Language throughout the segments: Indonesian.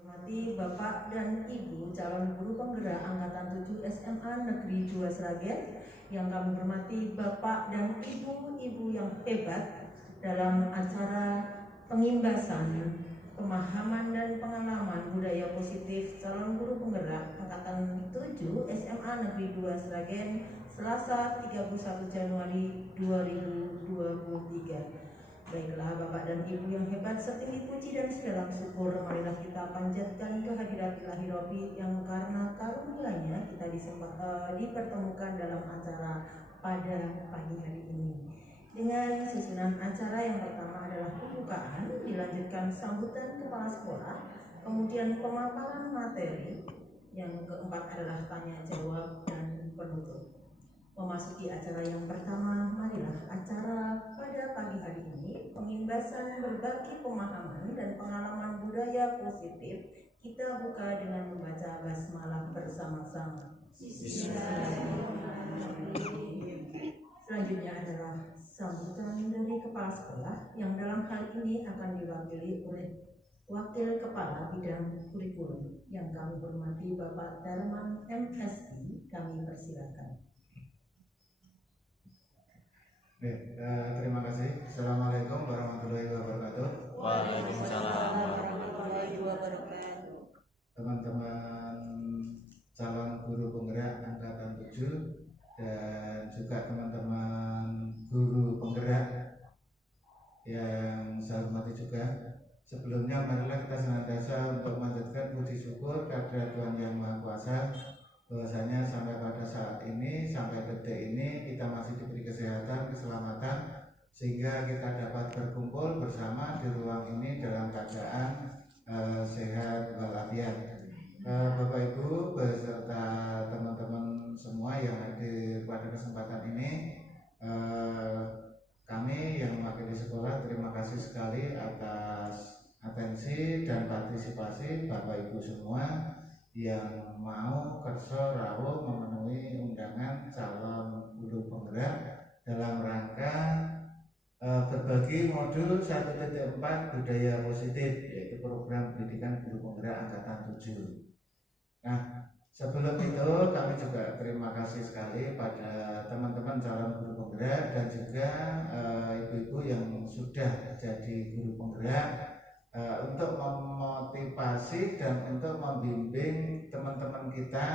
Hormati Bapak dan Ibu calon guru penggerak Angkatan 7 SMA Negeri 2 Sragen, yang kami hormati Bapak dan Ibu-ibu yang hebat dalam acara pengimbasan pemahaman dan pengalaman budaya positif calon guru penggerak Angkatan 7 SMA Negeri 2 Sragen Selasa 31 Januari 2023. Baiklah Bapak dan Ibu yang hebat, setinggi puji dan sedalam syukur marilah kita panjatkan kehadirat Ilahi Robbi yang karena karunia-Nya kita dipertemukan dalam acara pada pagi hari ini. Dengan susunan acara yang pertama adalah pembukaan, dilanjutkan sambutan kepala sekolah, kemudian pemaparan materi, yang keempat adalah tanya jawab dan penutup. Memasuki acara yang pertama, marilah acara pada pagi hari ini pengimbasan berbagi pemahaman dan pengalaman budaya positif kita buka dengan membaca basmalah bersama-sama. Selanjutnya adalah sambutan dari kepala sekolah yang dalam hal ini akan diwakili oleh Wakil Kepala Bidang Kurikulum yang kami hormati Bapak Darman MSI. Kami persilakan. Terima kasih. Assalamualaikum warahmatullahi wabarakatuh. Waalaikumsalam warahmatullahi wabarakatuh. Teman-teman calon guru penggerak Angkatan 7 dan juga teman-teman guru penggerak yang saya hormati juga. Sebelumnya marilah kita senantiasa untuk memanjatkan puji syukur kepada Tuhan Yang Maha Kuasa, bahwasanya sampai pada saat ini, sampai detik ini kita masih diberi kesehatan, keselamatan, sehingga kita dapat berkumpul bersama di ruang ini dalam keadaan sehat walafiat. Bapak Ibu beserta teman-teman semua yang hadir pada kesempatan ini, kami yang mewakili sekolah terima kasih sekali atas atensi dan partisipasi Bapak Ibu semua yang mau kerso rawuh memenuhi undangan calon guru penggerak dalam rangka berbagi modul 1.4 budaya positif, yaitu program pendidikan guru penggerak Angkatan 7. Nah, sebelum itu kami juga terima kasih sekali pada teman-teman calon guru penggerak dan juga ibu-ibu yang sudah jadi guru penggerak, untuk memotivasi dan untuk membimbing teman-teman kita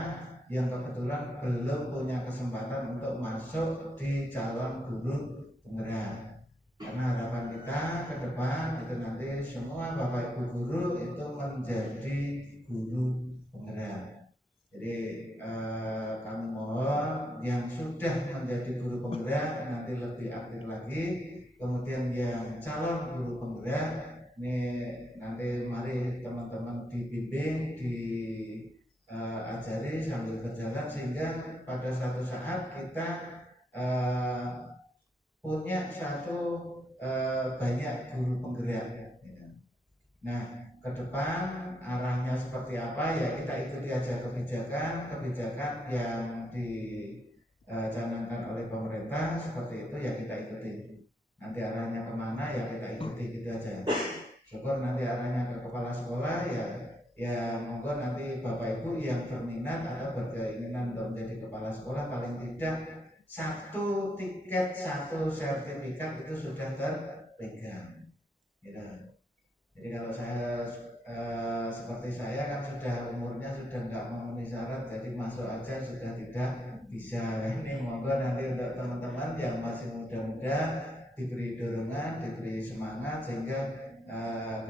yang kebetulan belum punya kesempatan untuk masuk di calon guru penggerak. Karena harapan kita ke depan itu nanti semua Bapak Ibu guru itu menjadi guru penggerak. Jadi kami mohon yang sudah menjadi guru penggerak nanti lebih aktif lagi, kemudian yang calon guru penggerak ini nanti mari teman-teman dibimbing, diajari sambil berjalan sehingga pada suatu saat kita punya banyak guru penggerak. Nah, ke depan arahnya seperti apa ya kita ikuti aja kebijakan yang dicanangkan oleh pemerintah seperti itu ya kita ikuti. Nanti arahnya kemana ya kita ikuti gitu aja. Syukur nanti arahnya ke kepala sekolah ya monggo nanti Bapak Ibu yang berminat atau berkeinginan untuk menjadi kepala sekolah paling tidak satu tiket, satu sertifikat itu sudah terpegang gitu. Jadi kalau saya seperti saya kan sudah umurnya sudah nggak memenuhi syarat, jadi masuk aja sudah tidak bisa. Ini monggo nanti untuk teman-teman yang masih muda-muda diberi dorongan, diberi semangat sehingga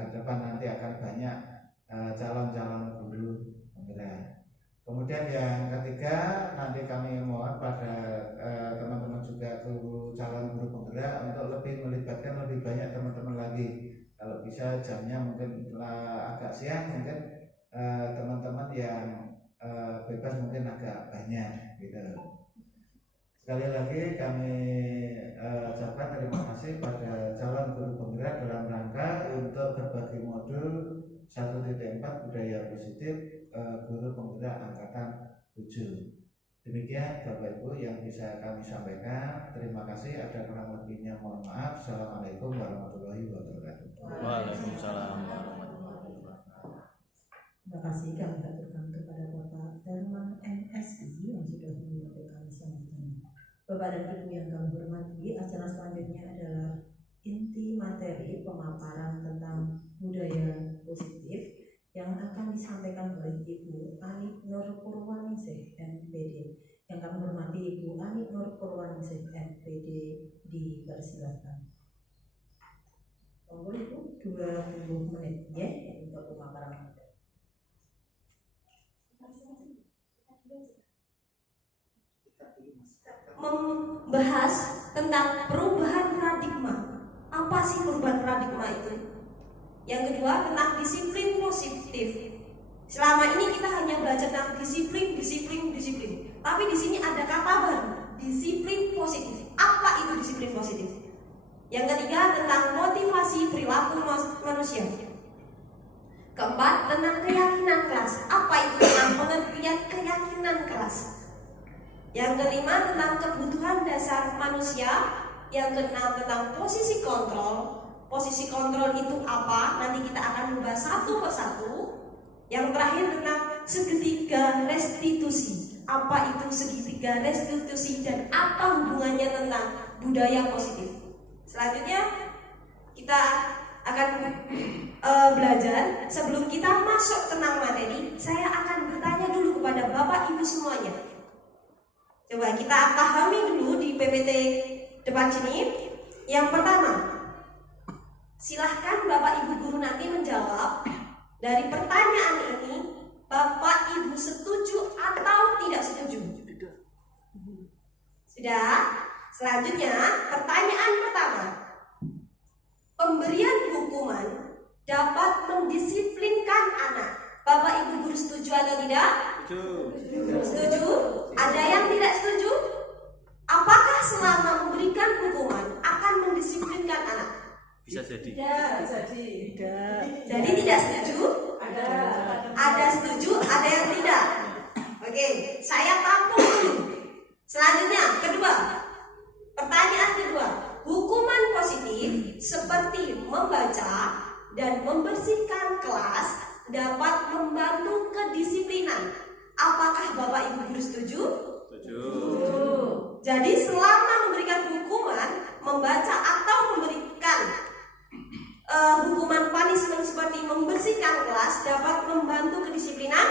ke depan nanti akan banyak calon-calon guru penggerak. Kemudian yang ketiga nanti kami mohon pada teman-teman juga guru calon guru penggerak untuk lebih melibatkan lebih banyak teman-teman lagi. Kalau bisa jamnya mungkin agak siang, mungkin teman-teman yang bebas mungkin agak banyak gitu. Sekali lagi kami ucapkan terima kasih pada calon guru penggerak dalam rangka untuk berbagi modul 1.4 budaya positif guru penggerak Angkatan 7. Demikian Bapak Ibu yang bisa kami sampaikan. Terima kasih. Ada kurang lebihnya mohon maaf. Assalamualaikum warahmatullahi wabarakatuh. Waalaikumsalam warahmatullahi wabarakatuh. Terima kasih kami aturkan kepada Bapak Darman MSI yang sudah menyampaikan sambutannya. Bapak dan Ibu yang kami hormati, acara selanjutnya adalah inti materi pemaparan tentang budaya positif yang akan disampaikan oleh Ibu Ani Nur Purwaningsih MPD. Yang kami hormati Ibu Ani Nur Purwaningsih MPD, dipersilakan. Monggo Ibu, 20 menit ya untuk pemaparan. Membahas tentang perubahan paradigma. Apa sih perubahan paradigma itu? Yang kedua tentang disiplin positif. Selama ini kita hanya belajar tentang disiplin. Tapi di sini ada kata baru, disiplin positif. Apa itu disiplin positif? Yang ketiga tentang motivasi perilaku manusia. Keempat tentang keyakinan keras. Apa itu tentang pengertian keyakinan keras? Yang kelima tentang kebutuhan dasar manusia. Yang keenam tentang posisi kontrol. Posisi kontrol itu apa? Nanti kita akan membahas satu persatu. Yang terakhir tentang segitiga restitusi. Apa itu segitiga restitusi dan apa hubungannya tentang budaya positif? Selanjutnya kita akan belajar. Sebelum kita masuk tentang materi, saya akan bertanya dulu kepada Bapak Ibu semuanya. Coba kita pahami dulu di PPT depan sini. Yang pertama, silahkan Bapak Ibu guru nanti menjawab dari pertanyaan ini. Bapak Ibu setuju atau tidak setuju? Sudah? Selanjutnya, pertanyaan pertama. Pemberian hukuman dapat mendisiplinkan anak. Bapak Ibu guru setuju atau tidak? Setuju? Ada yang tidak setuju? Apakah selama memberikan hukuman akan mendisiplinkan anak? Bisa jadi. Jadi tidak setuju? Ada setuju, ada yang tidak. Oke, saya tampung dulu. Selanjutnya, kedua. Pertanyaan kedua. Hukuman positif seperti membaca dan membersihkan kelas dapat membantu kedisiplinan. Apakah Bapak Ibu guru setuju? Setuju. Jadi selama memberikan hukuman, membaca atau memberikan hukuman punishment seperti membersihkan kelas dapat membantu kedisiplinan.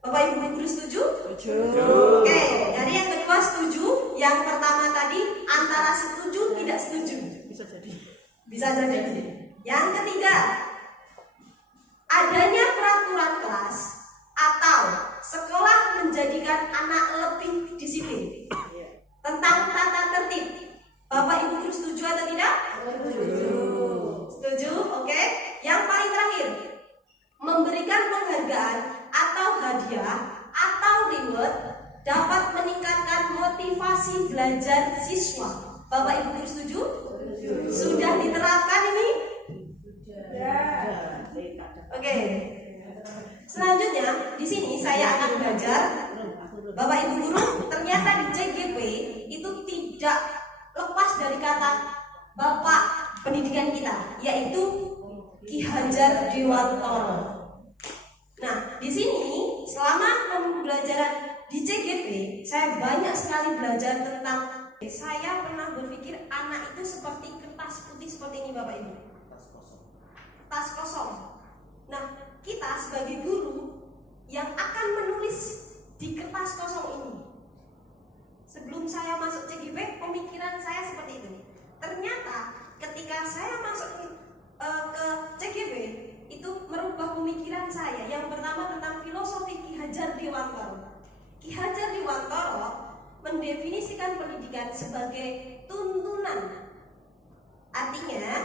Bapak Ibu guru setuju? Setuju. Oke, jadi yang kedua setuju. Yang pertama tadi antara setuju tidak setuju. Bisa jadi. Yang ketiga, adanya peraturan kelas atau sekolah menjadikan anak lebih disiplin. Tentang tata tertib, Bapak Ibu guru setuju atau tidak? Setuju, oke. Yang paling terakhir, memberikan penghargaan atau hadiah atau reward dapat meningkatkan motivasi belajar siswa. Bapak Ibu guru setuju? Sudah diterapkan ini? Oke. Selanjutnya, di sini saya akan belajar. Bapak Ibu guru, ternyata di CGP itu tidak lepas dari kata Bapak pendidikan kita, yaitu Ki Hajar Dewantara. Nah, di sini selama pembelajaran di CGP, saya banyak sekali belajar tentang. Saya pernah berpikir anak itu seperti kertas putih seperti ini, Bapak Ibu. Kertas kosong. Nah, kita sebagai guru yang akan menulis di kertas kosong ini. Sebelum saya masuk CGP, pemikiran saya seperti itu. Ternyata ketika saya masuk ke CGP, itu merubah pemikiran saya. Yang pertama tentang filosofi Ki Hajar Dewantara. Ki Hajar Dewantara mendefinisikan pendidikan sebagai tuntunan. Artinya,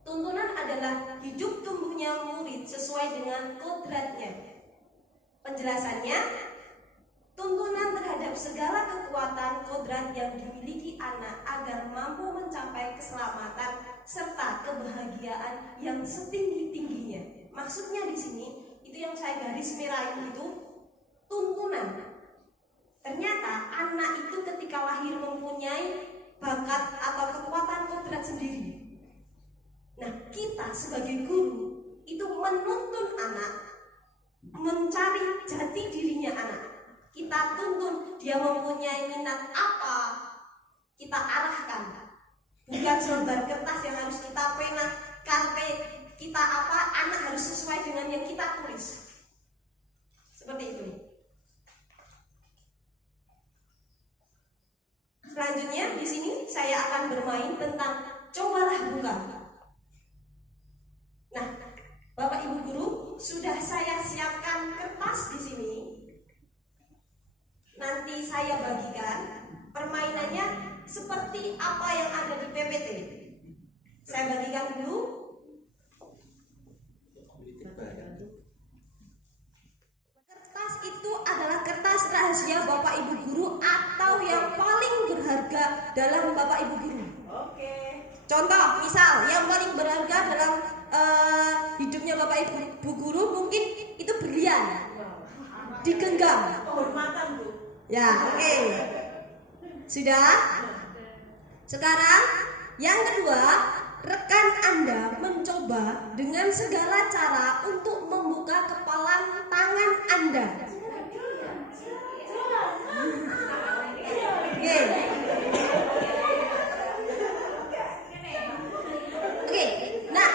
tuntunan adalah hidup tumbuhnya murid sesuai dengan kodratnya. Penjelasannya, tuntunan terhadap segala kekuatan kodrat yang dimiliki anak agar mampu mencapai keselamatan serta kebahagiaan yang setinggi-tingginya. Maksudnya di sini itu yang saya garis merahin itu tuntunan. Ternyata anak itu ketika lahir mempunyai bakat atau kekuatan kodrat sendiri. Nah, kita sebagai guru itu menuntun anak mencari jati dirinya anak. Kita tuntun dia mempunyai minat apa, kita arahkan. Bukan selembar kertas yang harus kita pena, karpe kita apa, anak harus sesuai dengan yang kita tulis. Seperti itu. Selanjutnya di sini saya akan bermain tentang cobalah buka. Nah, Bapak Ibu guru, sudah saya siapkan kertas di sini. Nanti saya bagikan permainannya seperti apa yang ada di PPT. Saya bagikan dulu. Kertas itu adalah kertas rahasia Bapak Ibu guru atau yang paling berharga dalam Bapak Ibu guru. Oke. Contoh, misal yang paling berharga dalam hidupnya Bapak Ibu guru mungkin itu berlian, digenggam. Kehormatan, Bu. Ya, oke. Sudah? Sekarang yang kedua, rekan Anda mencoba dengan segala cara untuk membuka kepalan tangan Anda. Oke. Oke. Nah,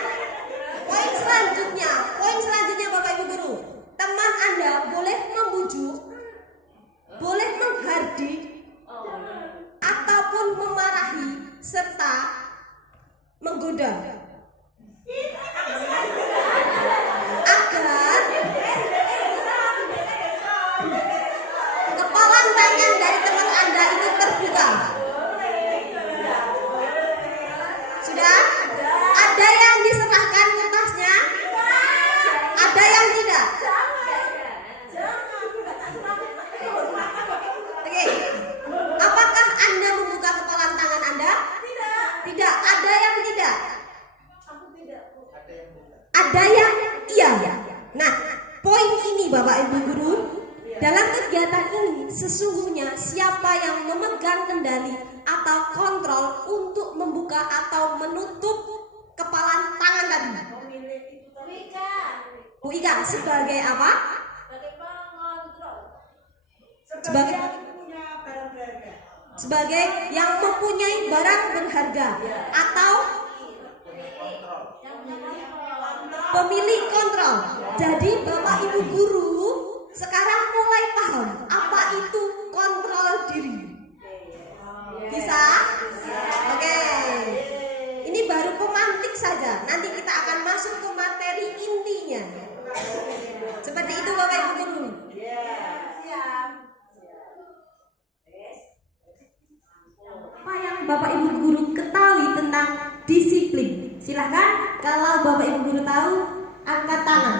poin selanjutnya Bapak Ibu guru, teman Anda boleh membujuk, boleh menghardik, ataupun memarahi serta menggoda agar kepalan tangan dari teman Anda itu terbuka. Sudah? Ada yang diserahkan kertasnya? Ada yang tidak? Oke. Apakah Anda membuka kepalan tangan Anda? Tidak. Ada yang tidak? Ada yang iya. Nah, poin ini Bapak Ibu guru, dalam kegiatan ini sesungguhnya siapa yang memegang kendali atau kontrol untuk membuka atau menutup kepalan tangan tadi? Bu Ika sebagai apa? Sebagai yang mempunyai barang berharga atau pemilik kontrol. Jadi Bapak Ibu guru sekarang mulai paham apa itu kontrol diri. Bisa? Oke. Ini baru pemantik saja. Nanti kita akan masuk ke materi intinya. Seperti itu Bapak Ibu guru. Apa yang Bapak Ibu guru ketahui tentang disiplin? Silahkan kalau Bapak Ibu guru tahu, angkat tangan.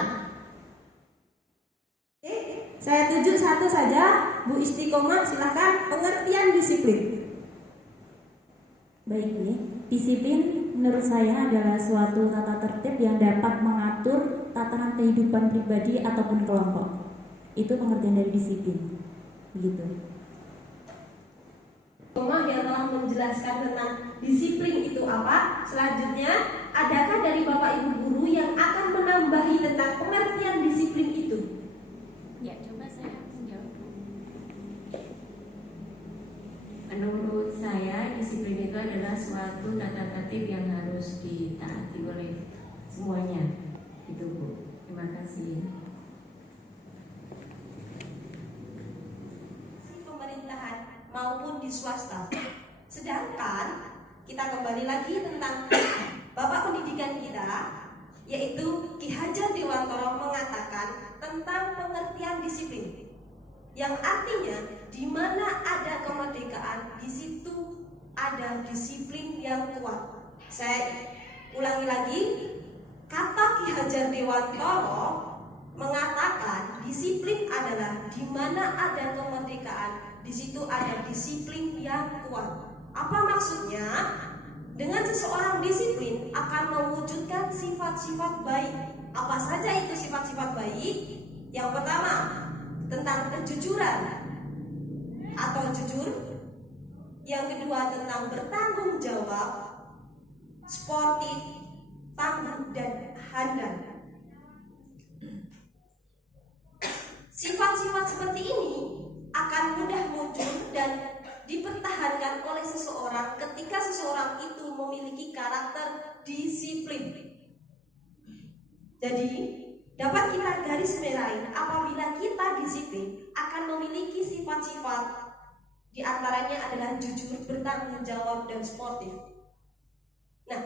Oke, saya tunjuk satu saja. Bu Istiqomah, silahkan pengertian disiplin. Baik, Bu. Disiplin menurut saya adalah suatu tata tertib yang dapat mengatur tatanan kehidupan pribadi ataupun kelompok. Itu pengertian dari disiplin. Begitu. Istiqomah yang telah menjelaskan tentang disiplin itu apa. Selanjutnya, adakah dari Bapak Ibu guru yang akan menambahi tentang pengertian disiplin itu? Ya, coba saya menjawab. Menurut saya disiplin itu adalah suatu tata tertib yang harus ditaati oleh semuanya. Itu Bu. Terima kasih. Pemerintahan maupun di swasta. Sedangkan kita kembali lagi tentang Bapak Pendidikan kita, yaitu Ki Hajar Dewantoro mengatakan tentang pengertian disiplin, yang artinya di mana ada kemerdekaan, di situ ada disiplin yang kuat. Saya ulangi lagi, kata Ki Hajar Dewantoro mengatakan disiplin adalah di mana ada kemerdekaan, di situ ada disiplin yang kuat. Apa maksudnya? Dengan seseorang disiplin akan mewujudkan sifat-sifat baik. Apa saja itu sifat-sifat baik? Yang pertama, tentang kejujuran atau jujur. Yang kedua, tentang bertanggung jawab, sportif, tangguh dan handal. Sifat-sifat seperti ini akan mudah muncul dan dipertahankan oleh seseorang ketika seseorang itu memiliki karakter disiplin. Jadi dapat kita garis merahin, apabila kita disiplin akan memiliki sifat-sifat, di antaranya adalah jujur, bertanggung jawab, dan sportif. Nah,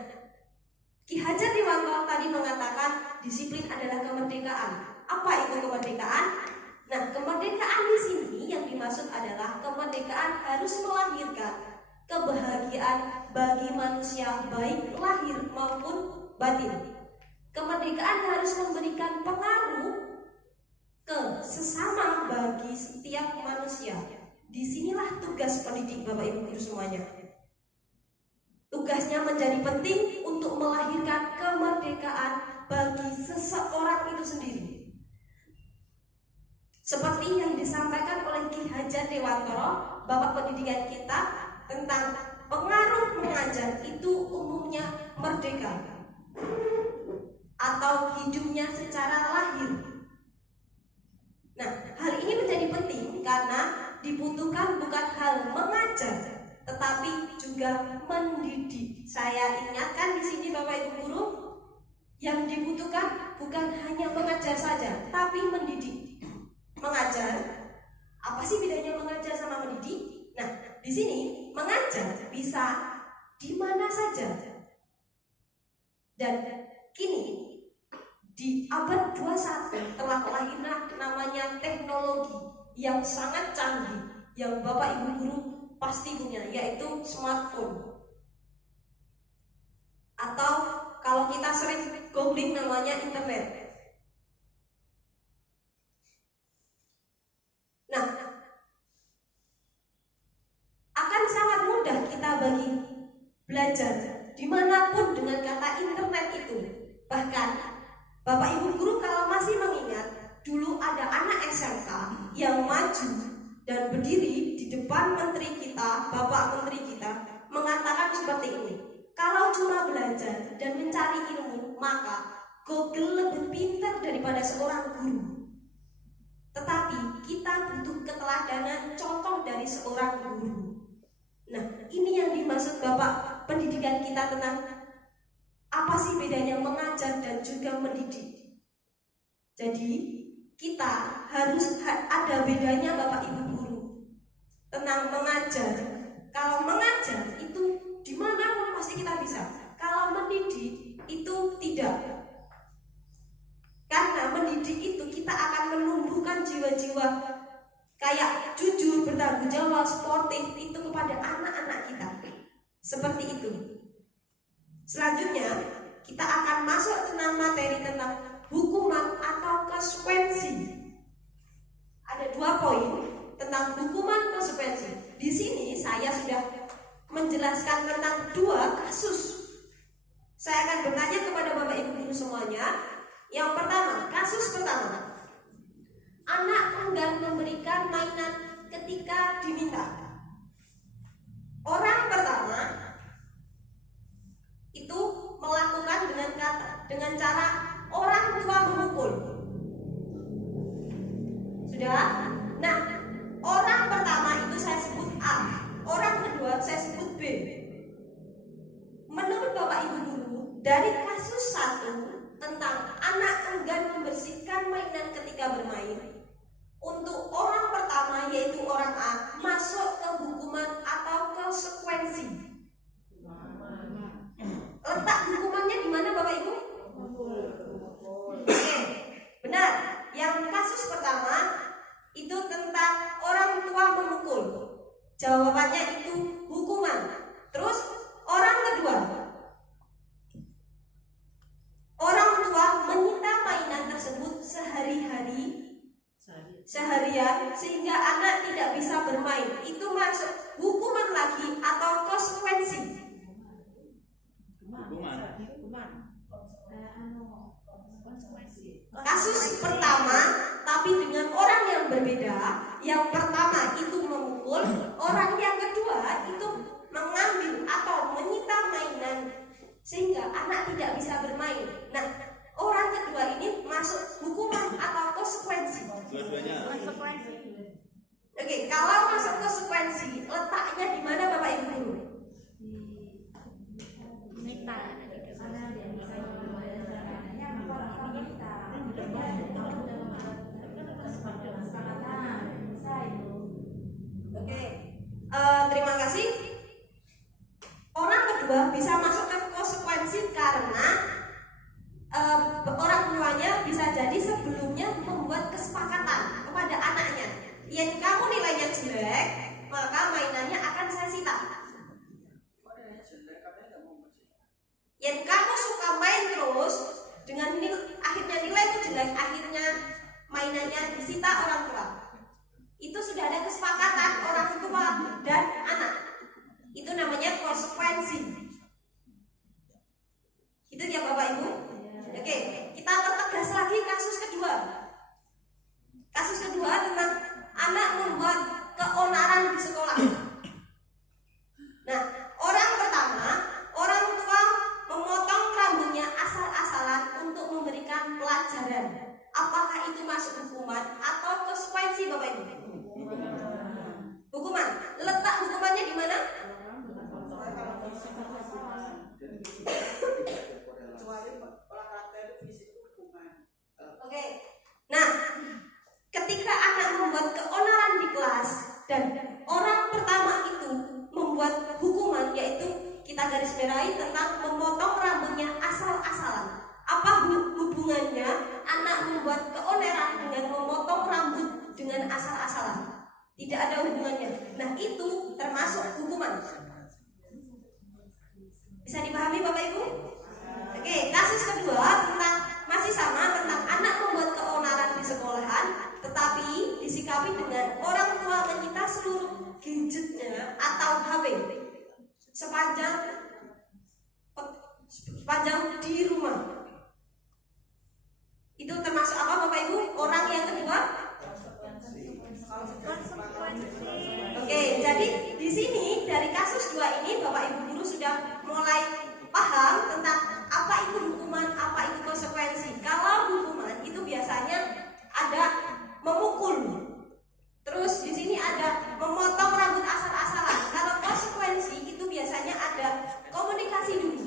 Ki Hajar Dewantara tadi mengatakan disiplin adalah kemerdekaan. Apa itu kemerdekaan? Nah, kemerdekaan di sini yang dimaksud adalah kemerdekaan harus melahirkan kebahagiaan bagi manusia baik lahir maupun batin. Kemerdekaan harus memberikan pengaruh ke sesama bagi setiap manusia. Disinilah tugas pendidik Bapak Ibu Guru semuanya. Tugasnya menjadi penting untuk melahirkan kemerdekaan bagi seseorang itu sendiri. Seperti yang disampaikan oleh Ki Hajar Dewantara, Bapak pendidikan kita, tentang pengaruh mengajar itu umumnya merdeka atau hidupnya secara lahir. Nah, hal ini menjadi penting karena dibutuhkan bukan hal mengajar, tetapi juga mendidik. Saya ingatkan di sini Bapak Ibu Guru, yang dibutuhkan bukan hanya mengajar saja, tapi mendidik. Mengajar, apa sih bedanya mengajar sama mendidik? Nah, di sini mengajar bisa di mana saja. Dan kini di abad 21 telah lahirlah namanya teknologi yang sangat canggih yang Bapak Ibu Guru pasti punya, yaitu smartphone. Atau kalau kita sering googling namanya internet. Nah, akan sangat mudah kita bagi belajar dimanapun dengan kata internet itu. Bahkan Bapak Ibu Guru kalau masih mengingat, dulu ada anak SMK yang maju dan berdiri di depan menteri kita, Bapak Menteri kita, mengatakan seperti ini: kalau cuma belajar dan mencari ilmu, maka Google lebih pintar daripada seorang guru. Tetapi kita butuh keteladanan contoh dari seorang guru. Nah, ini yang dimaksud Bapak pendidikan kita tentang apa sih bedanya mengajar dan juga mendidik. Jadi kita harus ada bedanya Bapak Ibu Guru tentang mengajar. Kalau mengajar itu dimanapun pasti kita bisa. Kalau mendidik itu tidak. Karena mendidik itu kita akan menumbuhkan jiwa-jiwa kayak jujur, bertanggung jawab, sportif itu kepada anak-anak kita. Seperti itu. Selanjutnya kita akan masuk tentang materi tentang hukuman atau konsekuensi. Ada 2 poin tentang hukuman konsekuensi. Di sini saya sudah menjelaskan tentang 2 kasus. Saya akan bertanya kepada Bapak Ibu Guru semuanya. Yang pertama, kasus pertama, anak enggan memberikan mainan ketika diminta. Orang pertama itu melakukan dengan cara orang tua memukul. Sudah? Nah, orang pertama itu saya sebut A, orang kedua saya sebut B. Menurut Bapak Ibu Guru, dari kasus 1 tentang anak enggan membersihkan mainan ketika bermain, untuk orang pertama yaitu orang A masuk ke hukuman atau konsekuensi. Letak hukumannya di mana Bapak Ibu? Oke, benar. Yang kasus pertama itu tentang orang tua memukul. Jawabannya itu hukuman. Terus orang kedua, orang tua menyita mainan tersebut seharian sehingga anak tidak bisa bermain. Itu masuk hukuman lagi atau konsekuensi? Kasus pertama tapi dengan orang yang berbeda. Yang pertama itu memukul, orang yang kedua itu mengambil atau menyita mainan sehingga anak tidak bisa bermain. Nah, orang kedua ini masuk hukuman atau konsekuensi? Dua-duanya. Oke, kalau masuk konsekuensi, letaknya di mana Bapak Ibu guru? Oke, terima kasih. Orang kedua bisa masuk ke konsekuensi karena orang tuanya bisa jadi sebelumnya membuat kesepakatan kepada anaknya. Yang kamu nilainya jelek, maka mainannya akan saya sita. Yang kamu suka main terus dengan akhirnya nilai itu jelek, akhirnya mainannya disita orang tua. Itu sudah ada kesepakatan orang tua dan anak. Itu namanya konsekuensi. Itu ya Bapak Ibu. Oke, kita pertegas lagi kasus kedua. Kasus kedua tentang anak membuat keonaran di sekolah. Nah, orang pertama, orang tua memotong rambutnya asal-asalan untuk memberikan pelajaran. Apakah itu masuk hukuman atau konsekuensi Bapak Ibu? Hukuman. Letak hukumannya di mana? Oke. Nah, ketika anak membuat keonaran di kelas dan orang pertama itu membuat hukuman, yaitu kita garis bawahi tentang memotong rambutnya asal-asalan. Apa hubungannya anak membuat keonaran dengan memotong rambut dengan asal-asalan? Tidak ada hubungannya. Nah, itu termasuk hukuman. Bisa dipahami Bapak Ibu? Oke, kasus kedua masih sama tentang anak membuat keonaran di sekolahan, tetapi disikapi dengan orang tua menyita seluruh gadgetnya atau HP sepanjang di rumah. Itu termasuk apa Bapak Ibu? Orang yang kedua? Oke, jadi di sini dari kasus 2 ini Bapak Ibu guru sudah mulai paham tentang apa itu hukuman, apa itu konsekuensi. Kalau hukuman itu biasanya ada memukul. Terus di sini ada memotong rambut asal-asalan. Kalau konsekuensi itu biasanya ada komunikasi dulu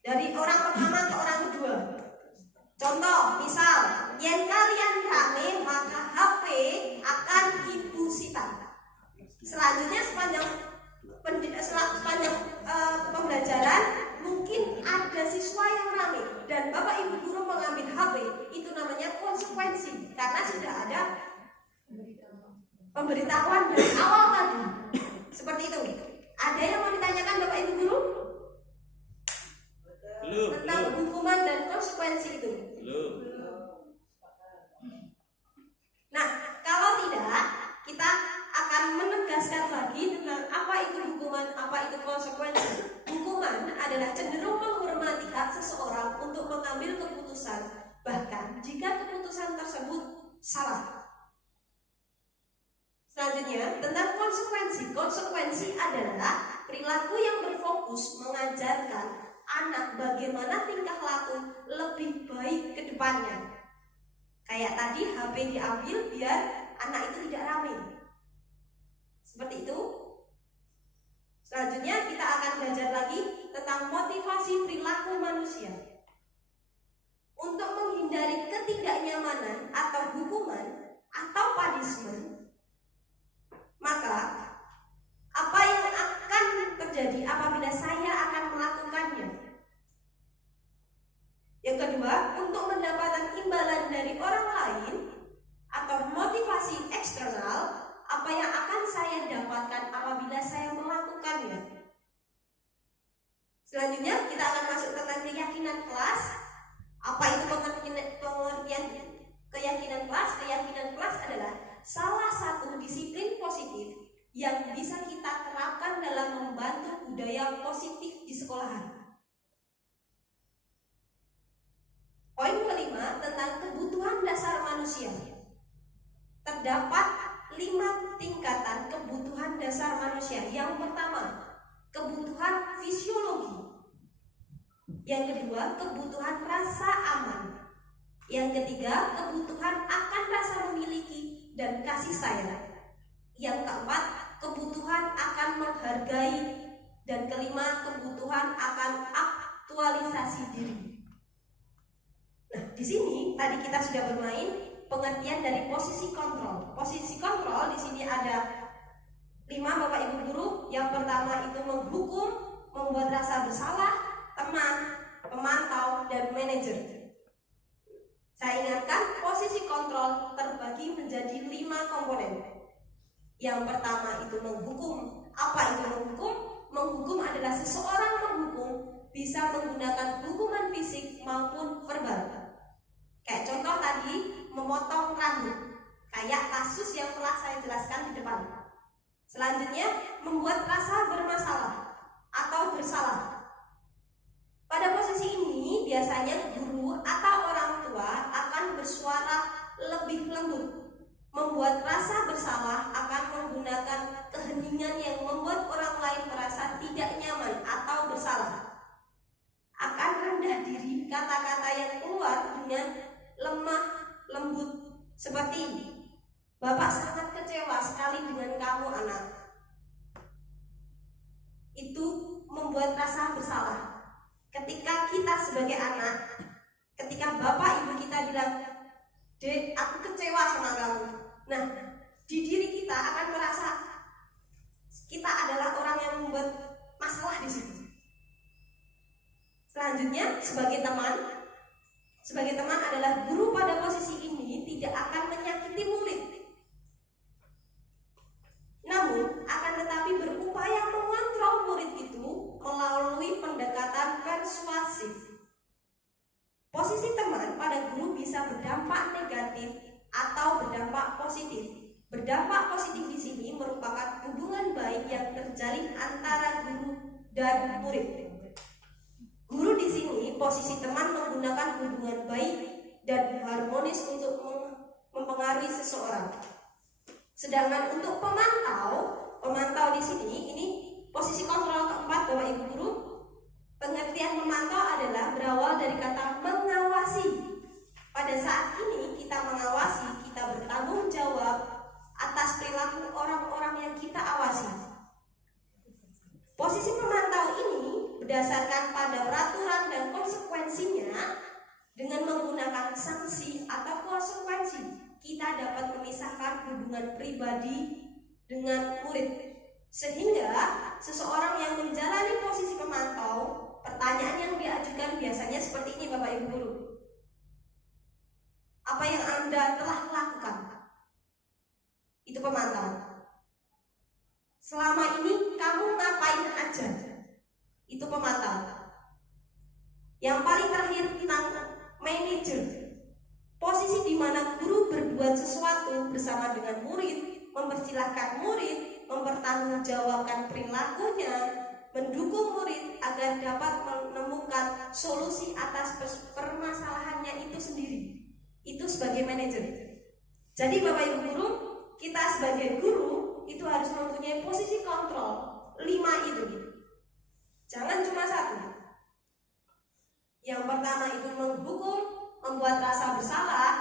dari orang pertama ke orang kedua. Contoh, misal, yang kalian rame maka HP akan ibu sita. Selanjutnya sepanjang pembelajaran mungkin ada siswa yang rame dan Bapak Ibu guru mengambil HP, itu namanya konsekuensi karena sudah ada pemberitahuan dari awal tadi. Seperti itu. Ada yang mau ditanyakan Bapak Ibu guru? Tentang hukuman dan konsekuensi itu. Nah, kalau tidak, kita akan menegaskan lagi tentang apa itu hukuman, apa itu konsekuensi. Hukuman adalah cenderung menghormati hak seseorang untuk mengambil keputusan, bahkan jika keputusan tersebut salah. Selanjutnya, tentang konsekuensi. Konsekuensi adalah perilaku yang berfokus mengajarkan anak bagaimana tingkah laku lebih baik ke depannya. Kayak tadi HP diambil biar anak itu tidak rame. Seperti itu. Selanjutnya kita akan belajar lagi tentang motivasi perilaku manusia. Untuk menghindari ketidaknyamanan atau hukuman atau punishment, maka apa yang akan terjadi apabila saya akan melakukannya? Yang kedua, untuk mendapatkan imbalan dari orang lain atau motivasi eksternal, apa yang akan saya dapatkan apabila saya melakukannya? Selanjutnya kita akan masuk tentang keyakinan kelas. Apa itu pengertian keyakinan kelas? Keyakinan kelas adalah salah satu disiplin positif yang bisa kita terapkan dalam membantu budaya positif di sekolahan. Poin kelima tentang kebutuhan dasar manusia. Terdapat 5 tingkatan kebutuhan dasar manusia. Yang pertama, kebutuhan fisiologi. Yang kedua, kebutuhan rasa aman. Yang ketiga, kebutuhan akan rasa memiliki dan kasih sayang. Yang keempat, kebutuhan akan menghargai. Dan kelima, kebutuhan akan aktualisasi diri. Nah, di sini tadi kita sudah bermain pengertian dari posisi kontrol. Posisi kontrol di sini ada 5 Bapak Ibu guru. Yang pertama itu menghukum, membuat rasa bersalah, teman, pemantau, dan manajer. Saya ingatkan, posisi kontrol terbagi menjadi 5 komponen. Yang pertama itu menghukum. Apa itu menghukum? Menghukum adalah seseorang menghukum bisa menggunakan hukuman fisik maupun verbal. Kayak contoh tadi, memotong rambut, kayak kasus yang telah saya jelaskan di depan. Selanjutnya, membuat rasa bermasalah atau bersalah. Pada posisi ini, biasanya guru atau orang tua akan bersuara lebih lembut. Membuat rasa bersalah akan menggunakan keheningan yang membuat orang lain merasa tidak nyaman atau bersalah. Akan rendah diri, kata-kata yang keluar dengan lemah, lembut, seperti ini. Bapak sangat kecewa sekali dengan kamu, anak. Itu membuat rasa bersalah. Ketika kita sebagai anak, ketika bapak ibu kita bilang, "Dek, aku kecewa sama kamu." Nah, di diri kita akan merasa kita adalah orang yang membuat masalah di situ. Selanjutnya, sebagai teman adalah guru pada posisi ini tidak akan menyakiti murid. Namun, akan tetapi berupaya mengontrol murid itu melalui pendekatan persuasif. Posisi teman pada guru bisa berdampak negatif atau berdampak positif. Berdampak positif di sini merupakan hubungan baik yang terjalin antara guru dan murid. Guru di sini posisi teman menggunakan hubungan baik dan harmonis untuk mempengaruhi seseorang. Sedangkan untuk pemantau di sini ini posisi kontrol keempat Bapak Ibu guru. Pengertian memantau adalah berawal dari kata mengawasi. Pada saat ini kita mengawasi, kita bertanggung jawab atas perilaku orang-orang yang kita awasi. Posisi memantau ini berdasarkan pada peraturan dan konsekuensinya. Dengan menggunakan sanksi atau konsekuensi, kita dapat memisahkan hubungan pribadi dengan murid. Sehingga seseorang yang menjalani posisi pemantau, pertanyaan yang diajukan biasanya seperti ini Bapak Ibu guru. Apa yang Anda telah lakukan? Itu pemantau. Selama ini kamu ngapain aja? Itu pemantau. Yang paling terakhir tentang manajer. Posisi di mana guru berbuat sesuatu bersama dengan murid, mempersilahkan murid, mempertanggungjawabkan perilakunya, mendukung murid agar dapat menemukan solusi atas permasalahannya itu sendiri. Itu sebagai manajer. Jadi Bapak Ibu guru, kita sebagai guru itu harus mempunyai posisi kontrol 5 itu. Jangan cuma 1. Yang pertama itu menghukum, membuat rasa bersalah,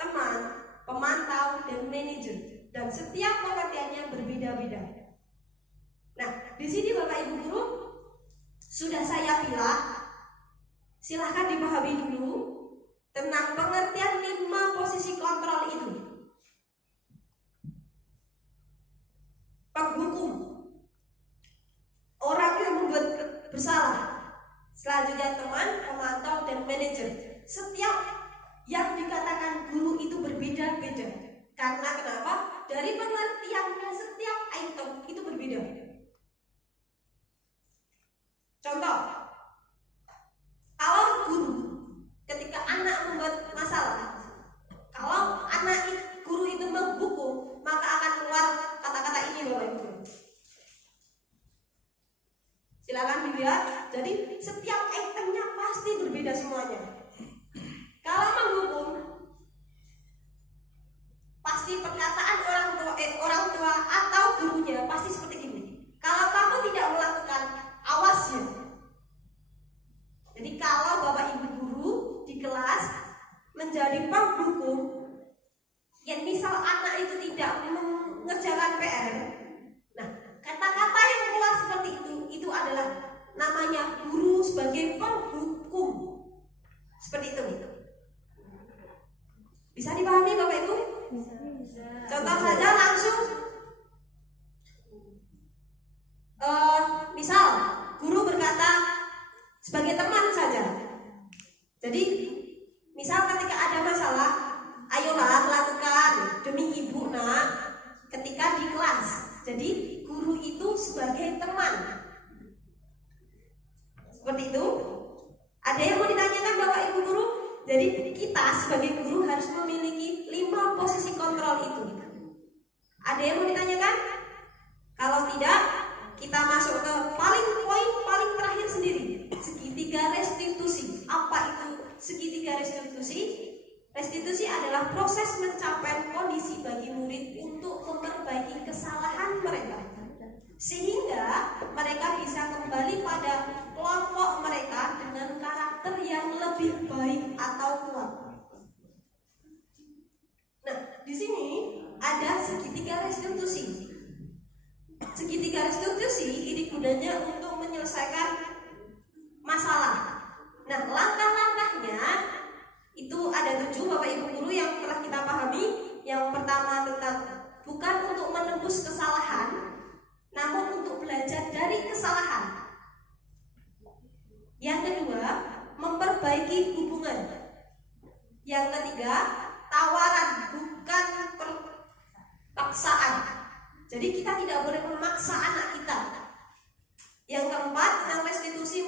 teman, pemantau, dan manajer. Dan setiap pengertiannya berbeda-beda. Nah, di sini Bapak Ibu guru sudah saya pilah. Silahkan dipahami dulu tentang pengertian 5 posisi kontrol itu. Penghukum, orang yang membuat bersalah. Selanjutnya teman, pemantau, dan manajer. Setiap yang dikatakan guru itu berbeda-beda. Karena kenapa? Dari pengertiannya setiap item itu berbeda. Contoh, kalau guru ketika anak membuat masalah, kalau guru itu menghukum, maka akan keluar kata-kata ini Bapak Ibu. Silakan dilihat. Jadi setiap itemnya pasti berbeda semuanya. Kalau menghukum, pasti perkataan orang tua atau gurunya pasti seperti ini. Kalau kamu tidak melakukan, awas ya. Jadi guru itu sebagai teman. Seperti itu. Ada yang mau ditanyakan Bapak Ibu guru? Jadi kita sebagai guru harus memiliki 5 posisi kontrol itu. Ada yang mau ditanyakan? Kalau tidak, kita masuk ke poin paling terakhir sendiri. Segitiga restitusi. Apa itu segitiga restitusi? Restitusi adalah proses mencapai kondisi bagi murid untuk memperbaiki kesalahan mereka, sehingga mereka bisa kembali pada kelompok mereka dengan karakter yang lebih baik atau kuat. Nah, di sini ada segitiga restitusi. Segitiga restitusi ini gunanya untuk menyelesaikan masalah. Nah, langkah-langkahnya itu ada 7 Bapak Ibu guru yang telah kita pahami. Yang pertama tentang bukan untuk menebus kesalahan, namun untuk belajar dari kesalahan. Yang kedua, memperbaiki hubungan. Yang ketiga, tawaran bukan paksaan. Jadi kita tidak boleh memaksa anak kita. Yang keempat, tentang restitusi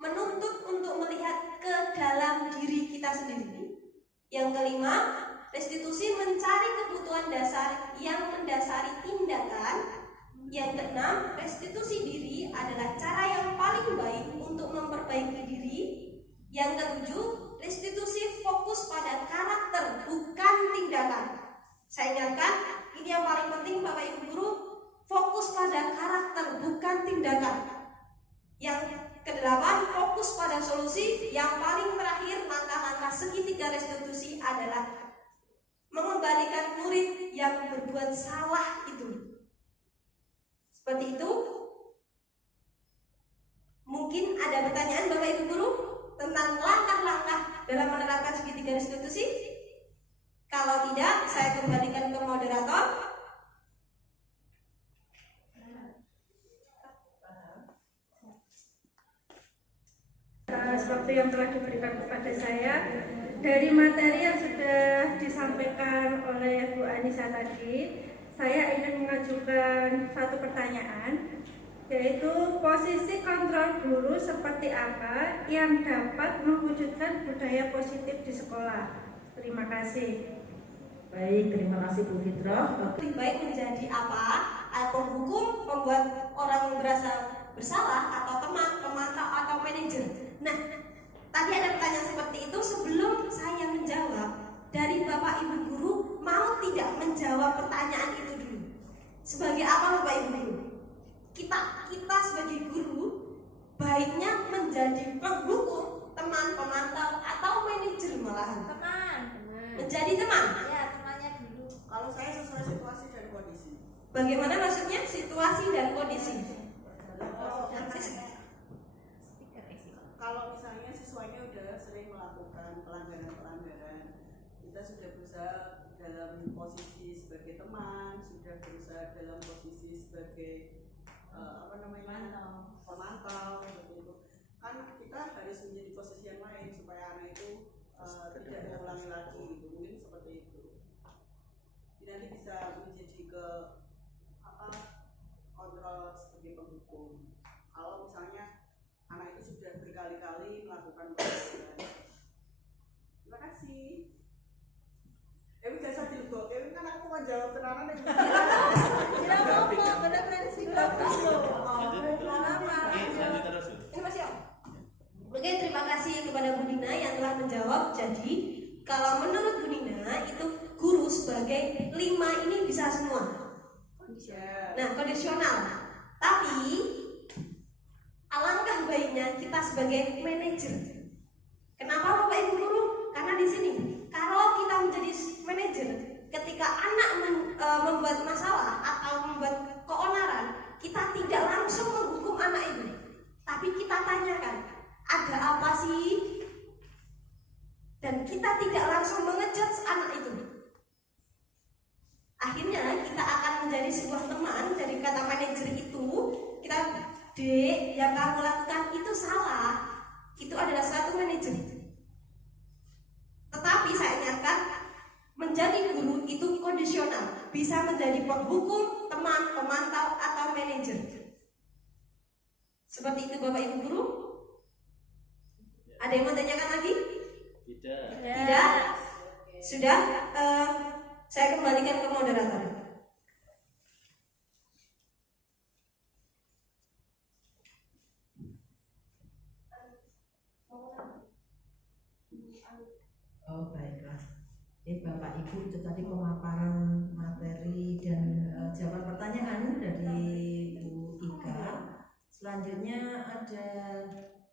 menuntut untuk melihat ke dalam diri kita sendiri. Yang kelima, restitusi mencari kebutuhan dasar yang mendasari tindakan. Yang keenam, restitusi diri adalah cara yang paling baik untuk memperbaiki diri. Yang ketujuh, restitusi fokus pada karakter bukan tindakan. Saya ingatkan, ini yang paling penting Bapak Ibu guru, fokus pada karakter bukan tindakan. Yang kedelapan, fokus pada solusi. Yang paling terakhir, langkah-langkah segitiga restitusi adalah mengembalikan murid yang berbuat salah itu. Seperti itu. Mungkin ada pertanyaan Bapak Ibu guru tentang langkah-langkah dalam menerapkan segitiga restitusi? Kalau tidak, saya kembalikan ke moderator. Seperti yang telah diberikan kepada saya, dari materi yang sudah disampaikan oleh Bu Anissa tadi, saya ingin mengajukan satu pertanyaan, yaitu posisi kontrol guru seperti apa yang dapat mewujudkan budaya positif di sekolah. Terima kasih. Baik, terima kasih Bu Fitrah. Lebih baik menjadi apa? Penghukum, membuat orang merasa bersalah, atau teman, pemantau, atau manajer. Nah, tadi ada pertanyaan seperti itu. Sebelum saya menjawab, dari Bapak Ibu guru mau tidak menjawab pertanyaan itu dulu? Sebagai apa Bapak Ibu guru? Kita sebagai guru baiknya menjadi penghukum, teman, pemantau, atau manajer malahan? Teman. Menjadi teman? Ya, temannya dulu. Kalau saya sesuai situasi dan kondisi. Bagaimana maksudnya situasi dan kondisi? Kalau misalnya siswanya udah sering melakukan pelanggaran-pelanggaran, kita sudah berusaha dalam posisi sebagai teman, sudah berusaha dalam posisi sebagai pemantau seperti itu. Kan kita harus menjadi posisi yang lain supaya anak itu tidak mengulangi lagi gitu. Mungkin seperti itu. Jadi nanti bisa menjadi ke kontrol sebagai penghukum. Kalau misalnya anak itu sudah berkali-kali melakukan pelanggaran. Terima kasih. Biasa dilebok, kan aku mau jawab tenanan yang Tidak apa-apa, benar-benar sih bagus loh. Ini masih om. Oke, terima kasih kepada Bu Nina yang telah menjawab. Jadi, kalau menurut Bu Nina itu guru sebagai 5 ini bisa semua. Nah, kondisional. Tapi alangkah baiknya kita sebagai manajer. Kenapa Bapak Ibu guru? Karena di sini kalau kita menjadi manajer, ketika anak membuat masalah atau membuat keonaran, kita tidak langsung menghukum anak itu, tapi kita tanyakan, ada apa sih? Dan kita tidak langsung mengejudge anak itu. Akhirnya kita akan menjadi sebuah teman. Dari kata manajer itu, kita Dek, yang kamu lakukan itu salah. Itu adalah satu manajer. Tetapi saya ingatkan, menjadi guru itu kondisional. Bisa menjadi penghukum, teman, pemantau, Seperti itu Bapak Ibu Guru? Ada yang mau tanyakan lagi? Tidak. Tidak? Sudah? Saya kembalikan ke moderator. Oh baiklah. Bapak Ibu, itu tadi pemaparan materi dan jawaban pertanyaan dari Bu Ika. Selanjutnya ada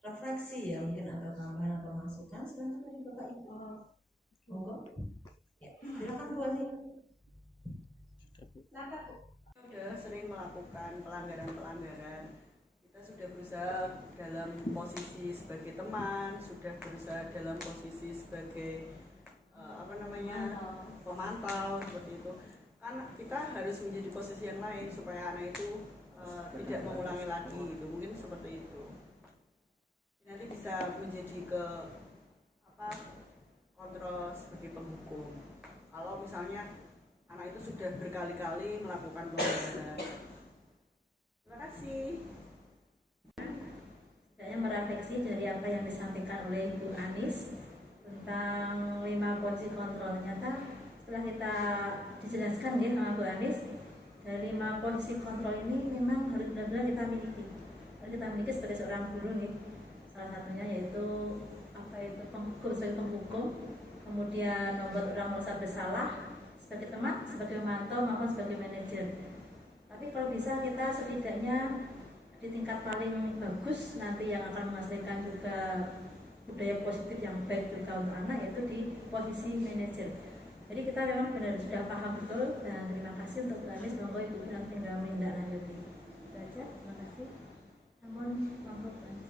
refleksi ya mungkin atau tambahan atau masukan. Silakan dari Bapak Ibu. Monggo. Ya, silakan Bu Ani. Sudah sering melakukan pelanggaran-pelanggaran. Kita sudah berusaha dalam posisi sebagai teman, sudah berusaha dalam posisi sebagai pemantau seperti itu. Kan kita harus menjadi posisi yang lain supaya anak itu tidak mengulangi lagi gitu. Mungkin seperti itu. Nanti bisa menjadi kontrol sebagai penghukum. Kalau misalnya anak itu sudah berkali-kali melakukan pelanggaran. Terima kasih. Saya merefleksi dari apa yang disampaikan oleh Bu Anis tentang 5 kunci kontrol. Ternyata setelah kita dijelaskan ya sama Bu Anis, dari 5 kunci kontrol ini memang harus benar-benar kita miliki. Harus kita miliki sebagai seorang guru nih. Salah satunya yaitu penghukum sebagai penghukum, kemudian membuat orang merasa bersalah sebagai teman, sebagai pemantau maupun sebagai manajer. Tapi kalau bisa kita setidaknya di tingkat paling bagus nanti yang akan menghasilkan juga budaya positif yang baik juga untuk anak yaitu di posisi manajer. Jadi kita memang benar sudah paham betul dan terima kasih untuk Bu Anis. Semoga Ibu nanti tinggal menindaklanjuti. Itu aja, terima kasih. Namun monggo Bu Anis.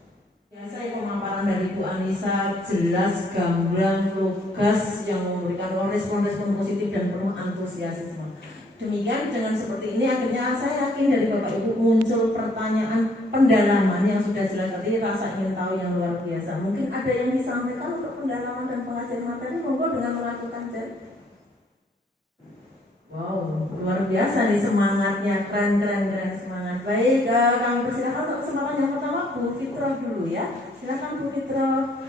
Saya pemaparan dari Bu Anissa jelas, gamblang, lugas yang memberikan respon-respon positif dan penuh antusiasme. Demikian dengan seperti ini akhirnya saya yakin dari Bapak Ibu muncul pertanyaan pendalaman yang sudah jelas tadi rasa ingin tahu yang luar biasa. Mungkin ada yang disampaikan untuk pendalaman dan pengajaran materi, monggo dengan melakukan chat. Wow, luar biasa nih semangatnya, keren semangat. Baik, kami persilakan untuk kesempatan yang pertama Bu Fitro dulu ya. Silakan Bu Fitro.